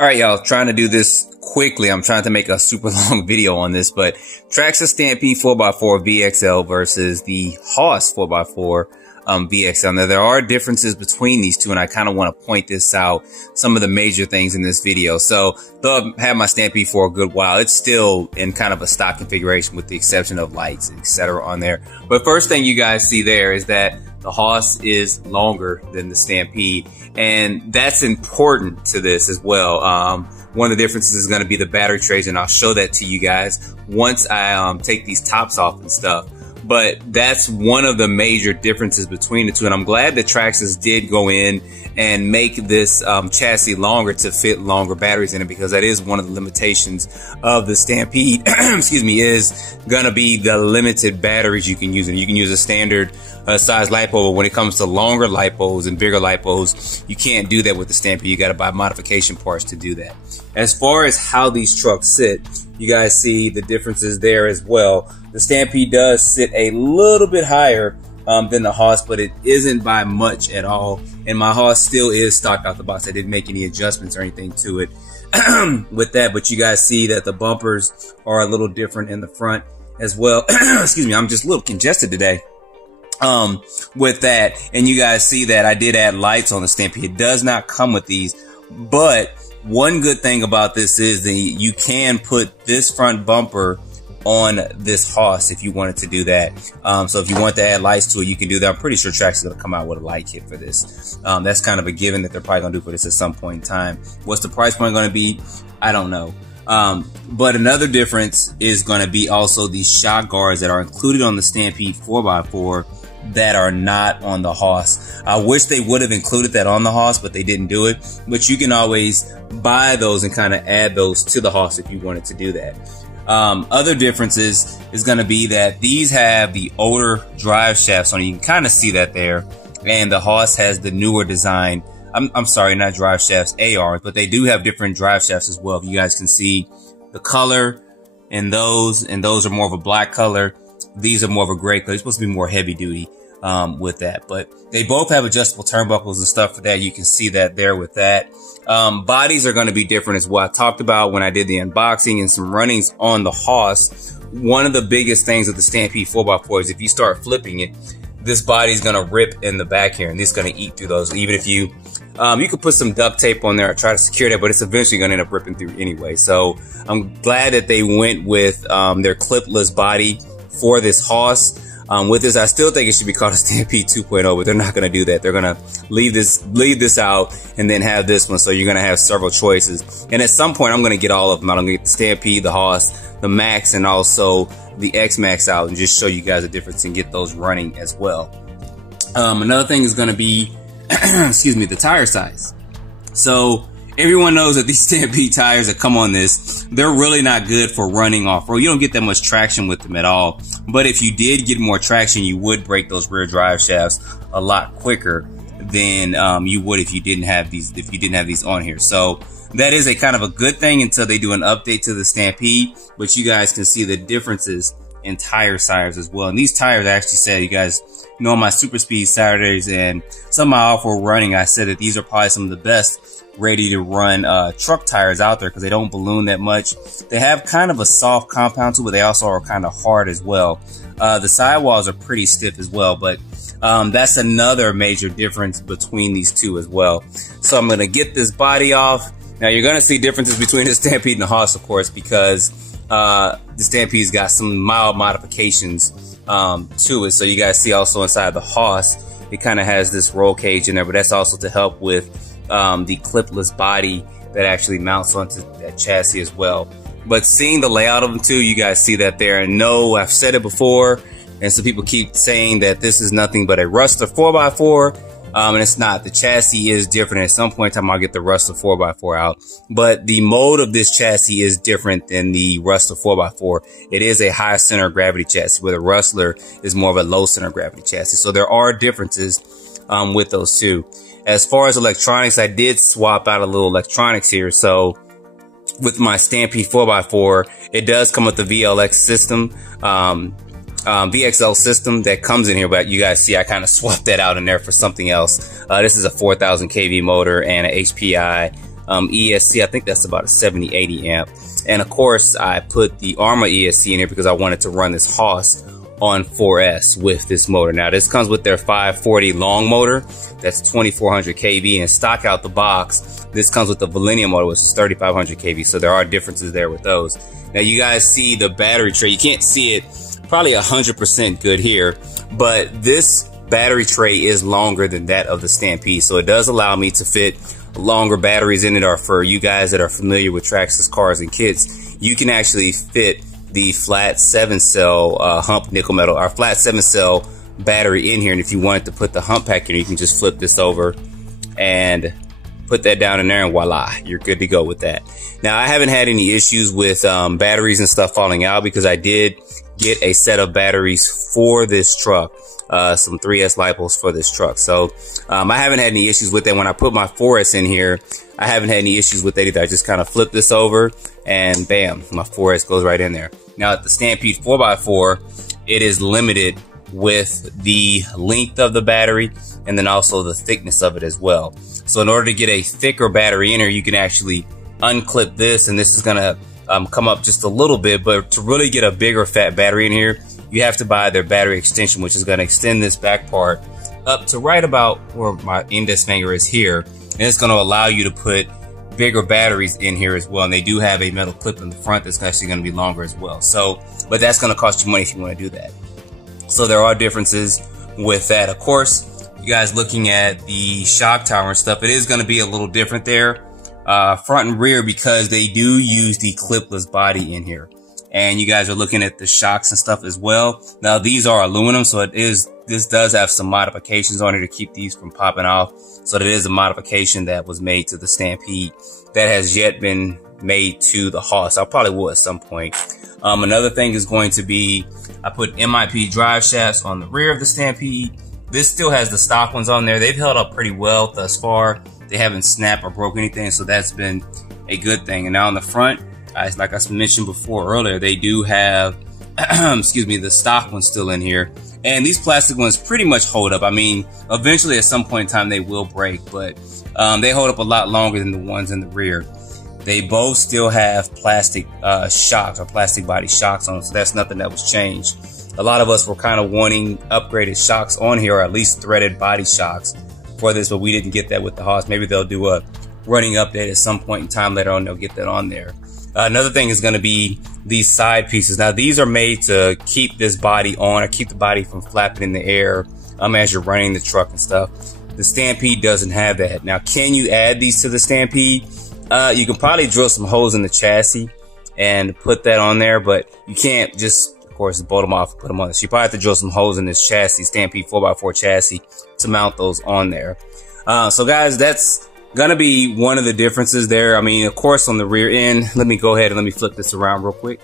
All right, y'all, trying to do this quickly. I'm trying to make a super long video on this, but Traxxas Stampede 4x4 vxl versus the Hoss 4x4 vxl. Now, there are differences between these two, and I kind of want to point this out, some of the major things in this video. So, though I've had my Stampede for a good while, it's still in kind of a stock configuration with the exception of lights, etc. on there. But first thing you guys see there is that the Hoss is longer than the Stampede, and that's important to this as well. One of the differences is going to be the battery trays, and I'll show that to you guys once I take these tops off and stuff. But that's one of the major differences between the two, and I'm glad that Traxxas did go in and make this chassis longer to fit longer batteries in it, because that is one of the limitations of the Stampede, excuse me, is gonna be the limited batteries you can use. And you can use a standard size lipo, but when it comes to longer lipos and bigger lipos, you can't do that with the Stampede. You gotta buy modification parts to do that. As far as how these trucks sit, you guys see the differences there as well. The Stampede does sit a little bit higher than the Hoss, but it isn't by much at all. And my Hoss still is stock out the box. I didn't make any adjustments or anything to it with that, but you guys see that the bumpers are a little different in the front as well. Excuse me, I'm just a little congested today. With that, and you guys see that I did add lights on the Stampede. It does not come with these, but one good thing about this is that you can put this front bumper on this Hoss if you wanted to do that. So if you want to add lights to it, you can do that. I'm pretty sure Traxxas is going to come out with a light kit for this. That's kind of a given that they're probably going to do for this at some point in time. What's the price point going to be? I don't know. But another difference is going to be also these shock guards that are included on the Stampede 4x4 that are not on the Hoss. I wish they would have included that on the Hoss, but they didn't do it. But you can always buy those and kind of add those to the Hoss if you wanted to do that. Other differences is going to be that these have the older drive shafts on it. You can kind of see that there. And the Hoss has the newer design. I'm sorry, not drive shafts, ARs, but they do have different drive shafts as well. If you guys can see the color and those are more of a black color. These are more of a gray color. It's supposed to be more heavy duty with that, but they both have adjustable turnbuckles and stuff for that. You can see that there with that. Bodies are going to be different as well. I talked about when I did the unboxing and some runnings on the Hoss. One of the biggest things with the Stampede 4x4 is if you start flipping it, this body is going to rip in the back here, and this is going to eat through those. Even if you could put some duct tape on there or try to secure that, but it's eventually going to end up ripping through anyway. So I'm glad that they went with their clipless body for this Hoss. With this, I still think it should be called a Stampede 2.0, but they're not going to do that. They're going to leave this out and then have this one. So you're going to have several choices. And at some point, I'm going to get all of them. I'm going to get the Stampede, the Hoss, the Max, and also the X Max out and just show you guys the difference and get those running as well. Another thing is going to be, excuse me, the tire size. So everyone knows that these Stampede tires that come on this, they're really not good for running off-road. You don't get that much traction with them at all. But if you did get more traction, you would break those rear drive shafts a lot quicker than you would if you didn't have these on here. So that is a kind of a good thing until they do an update to the Stampede. But you guys can see the differences in tire size as well. And these tires, I actually said, you guys know, on my Super Speed Saturdays and some of my off-road running, I said that these are probably some of the best ready to run truck tires out there because they don't balloon that much. They have kind of a soft compound to it, but they also are kind of hard as well. The sidewalls are pretty stiff as well, but that's another major difference between these two as well. So I'm going to get this body off. Now you're going to see differences between the Stampede and the Hoss, of course, because the Stampede's got some mild modifications to it. So you guys see also inside the Hoss, it kind of has this roll cage in there, but that's also to help with the clipless body that actually mounts onto that chassis as well. But seeing the layout of them too, you guys see that there. And no, I've said it before, and some people keep saying that this is nothing but a Rustler 4x4. And it's not. The chassis is different. At some point in time, I'll get the Rustler 4x4 out. But the mode of this chassis is different than the Rustler 4x4. It is a high center of gravity chassis, where the Rustler is more of a low center of gravity chassis. So there are differences with those two. As far as electronics, I did swap out a little electronics here. So with my Stampede 4x4, it does come with the VLX system. VXL system that comes in here, but you guys see I kind of swapped that out in there for something else. This is a 4,000 kV motor and an HPI ESC. I think that's about a 70-80 amp. And of course, I put the Arma ESC in here because I wanted to run this Hoss on 4S with this motor. Now this comes with their 540 long motor. That's 2400 kV, and stock out the box, this comes with the Millennium motor, which is 3500 kV. So there are differences there with those. Now you guys see the battery tray. You can't see it probably 100% good here, but this battery tray is longer than that of the Stampede. So it does allow me to fit longer batteries in it. Or for you guys that are familiar with Traxxas cars and kits, you can actually fit the flat 7-cell hump nickel metal, or flat 7-cell battery in here. And if you wanted to put the hump pack in, you can just flip this over and put that down in there, and voila, you're good to go with that. Now I haven't had any issues with batteries and stuff falling out, because I did get a set of batteries for this truck, some 3S lipos for this truck. So I haven't had any issues with that. When I put my 4S in here, I haven't had any issues with that either. I just kind of flip this over and bam, my 4S goes right in there. Now at the Stampede 4x4, it is limited with the length of the battery and then also the thickness of it as well. So in order to get a thicker battery in here, you can actually unclip this, and this is gonna come up just a little bit. But to really get a bigger fat battery in here, you have to buy their battery extension, which is gonna extend this back part up to right about where my index finger is here. And it's gonna allow you to put bigger batteries in here as well. And they do have a metal clip in the front that's actually gonna be longer as well. So, but that's gonna cost you money if you wanna do that. So there are differences with that. Of course, you guys looking at the shock tower and stuff, it is going to be a little different there, front and rear, because they do use the clipless body in here. And you guys are looking at the shocks and stuff as well. Now these are aluminum, so this does have some modifications on it to keep these from popping off. So that is a modification that was made to the Stampede that has yet been made to the Hoss. I probably will at some point. Another thing is going to be, I put MIP drive shafts on the rear of the Stampede. This still has the stock ones on there. They've held up pretty well thus far. They haven't snapped or broke anything, so that's been a good thing. And now on the front, like I mentioned before earlier, they do have, excuse me, the stock ones still in here. And these plastic ones pretty much hold up. I mean, eventually at some point in time they will break, but they hold up a lot longer than the ones in the rear. They both still have plastic shocks or plastic body shocks on them, so that's nothing that was changed. A lot of us were kind of wanting upgraded shocks on here, or at least threaded body shocks for this, but we didn't get that with the Hoss. Maybe they'll do a running update at some point in time later on. They'll get that on there. Another thing is going to be these side pieces. Now these are made to keep this body on, or keep the body from flapping in the air as you're running the truck and stuff. The Stampede doesn't have that. Now, can you add these to the Stampede? You can probably drill some holes in the chassis and put that on there, but you can't just, of course, bolt them off and put them on this. You probably have to drill some holes in this chassis, Stampede 4x4 chassis, to mount those on there. So guys, that's gonna be one of the differences there. I mean, of course, on the rear end, let me go ahead and let me flip this around real quick.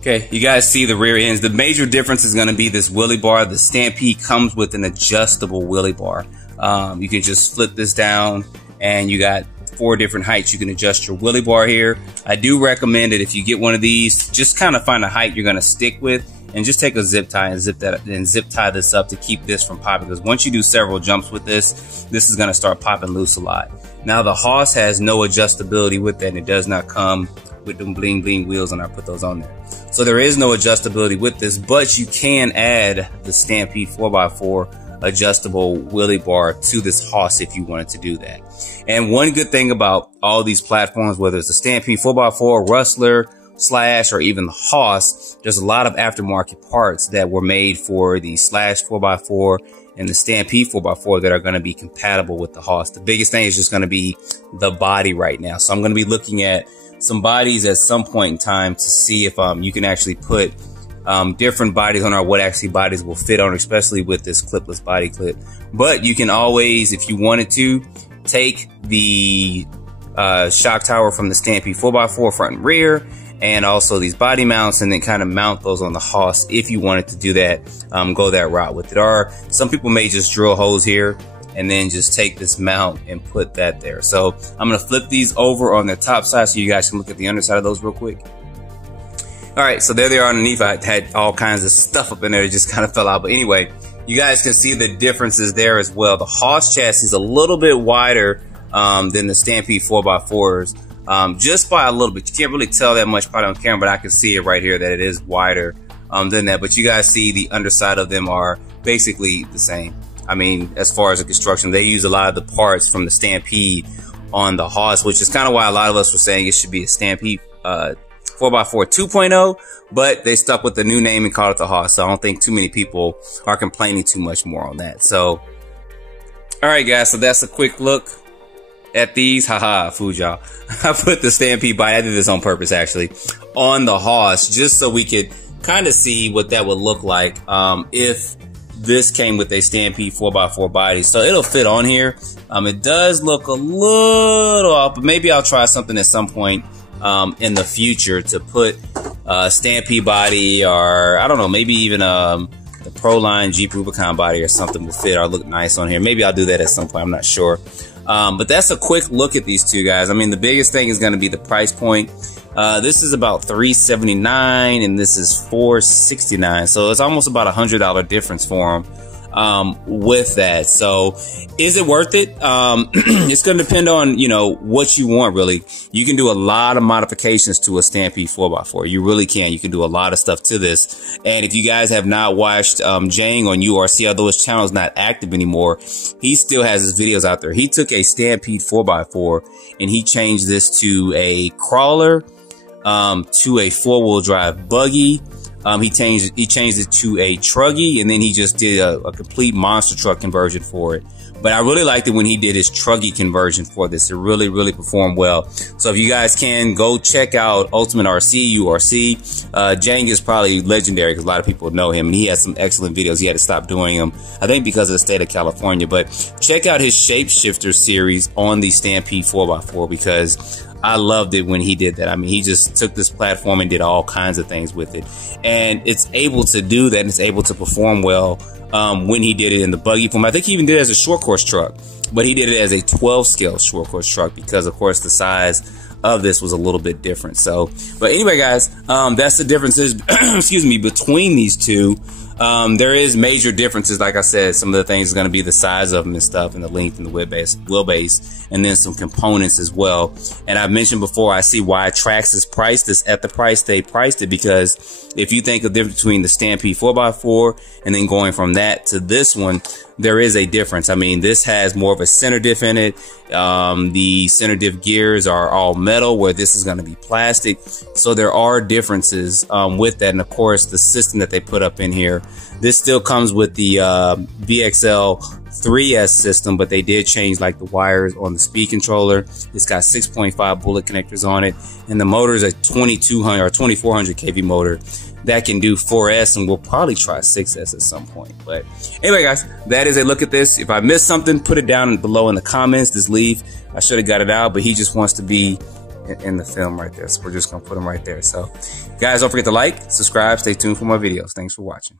Okay, you guys see the rear ends. The major difference is gonna be this wheelie bar. The Stampede comes with an adjustable wheelie bar. You can just flip this down and you got 4 different heights. You can adjust your wheelie bar here. I do recommend it if you get one of these, just kind of find a height you're gonna stick with, and just take a zip tie and zip tie this up to keep this from popping, because once you do several jumps with this is gonna start popping loose a lot. Now the Hoss has no adjustability with that, and it does not come with them bling bling wheels, and I put those on there. So there is no adjustability with this, but you can add the Stampede 4x4 adjustable wheelie bar to this Hoss if you wanted to do that. And one good thing about all these platforms, whether it's the Stampede 4x4, Rustler, Slash, or even the Hoss, there's a lot of aftermarket parts that were made for the Slash 4x4 and the Stampede 4x4 that are going to be compatible with the Hoss. The biggest thing is just going to be the body right now. So I'm going to be looking at some bodies at some point in time to see if you can actually put different bodies on, or what actually bodies will fit on, especially with this clipless body clip. But you can always, if you wanted to, take the shock tower from the Stampede 4x4 front and rear, and also these body mounts, and then kind of mount those on the Hoss if you wanted to do that, go that route with it. Or some people may just drill holes here and then just take this mount and put that there. So I'm going to flip these over on the top side so you guys can look at the underside of those real quick. All right, so there they are underneath. I had all kinds of stuff up in there. It just kind of fell out. But anyway, you guys can see the differences there as well. The Hoss chassis is a little bit wider than the Stampede 4x4s, just by a little bit. You can't really tell that much probably on camera, but I can see it right here that it is wider than that. But you guys see the underside of them are basically the same. I mean, as far as the construction, they use a lot of the parts from the Stampede on the Hoss, which is kind of why a lot of us were saying it should be a Stampede 4x4 2.0, but they stuck with the new name and called it the Hoss. So I don't think too many people are complaining too much more on that. So, all right, guys. So that's a quick look at these. Haha, food y'all. I put the Stampede body, I did this on purpose actually, on the Hoss just so we could kind of see what that would look like if this came with a Stampede 4x4 body. So it'll fit on here. It does look a little off, but maybe I'll try something at some point in the future to put a Stampede body, or I don't know, maybe even the Proline Jeep Rubicon body or something will fit or look nice on here. Maybe I'll do that at some point, I'm not sure. But that's a quick look at these two guys. I mean, the biggest thing is going to be the price point. This is about $379 and this is $469, so it's almost about $100 difference for them with that. So is it worth it? It's going to depend on, you know, what you want really. You can do a lot of modifications to a Stampede 4x4. You really can. You can do a lot of stuff to this. And if you guys have not watched Jang on URC, although his channel is not active anymore, he still has his videos out there. He took a Stampede 4x4 and he changed this to a crawler, to a four-wheel drive buggy. He changed it to a truggy, and then he just did a complete monster truck conversion for it. But I really liked it when he did his truggy conversion for this. It really performed well. So if you guys can, go check out Ultimate RC, URC. Jang is probably legendary because a lot of people know him, and he has some excellent videos. He had to stop doing them, I think, because of the state of California. But check out his Shapeshifter series on the Stampede 4x4 because I loved it when he did that. I mean, he just took this platform and did all kinds of things with it. And it's able to do that, and it's able to perform well when he did it in the buggy form. I think he even did it as a short course truck, but he did it as a 12 scale short course truck because, of course, the size of this was a little bit different. So, but anyway, guys, that's the differences, excuse me, between these two. There is major differences. Like I said, some of the things are going to be the size of them and stuff, and the length and the wheelbase, and then some components as well. And I've mentioned before, I see why Traxxas priced this at the price they priced it, because if you think of the difference between the Stampede 4x4 and then going from that to this one, there is a difference. I mean, this has more of a center diff in it. The center diff gears are all metal, where this is going to be plastic. So there are differences with that. And of course, the system that they put up in here, this still comes with the VXL 3S system, but they did change like the wires on the speed controller. It's got 6.5 bullet connectors on it, and the motor is a 2200 or 2400 kV motor that can do 4S, and we'll probably try 6S at some point. But anyway, guys, that is a look at this. If I missed something, put it down below in the comments. Just leave. I should have got it out, but he just wants to be in the film right there, so we're just gonna put him right there. So guys, don't forget to like, subscribe, stay tuned for more videos. Thanks for watching.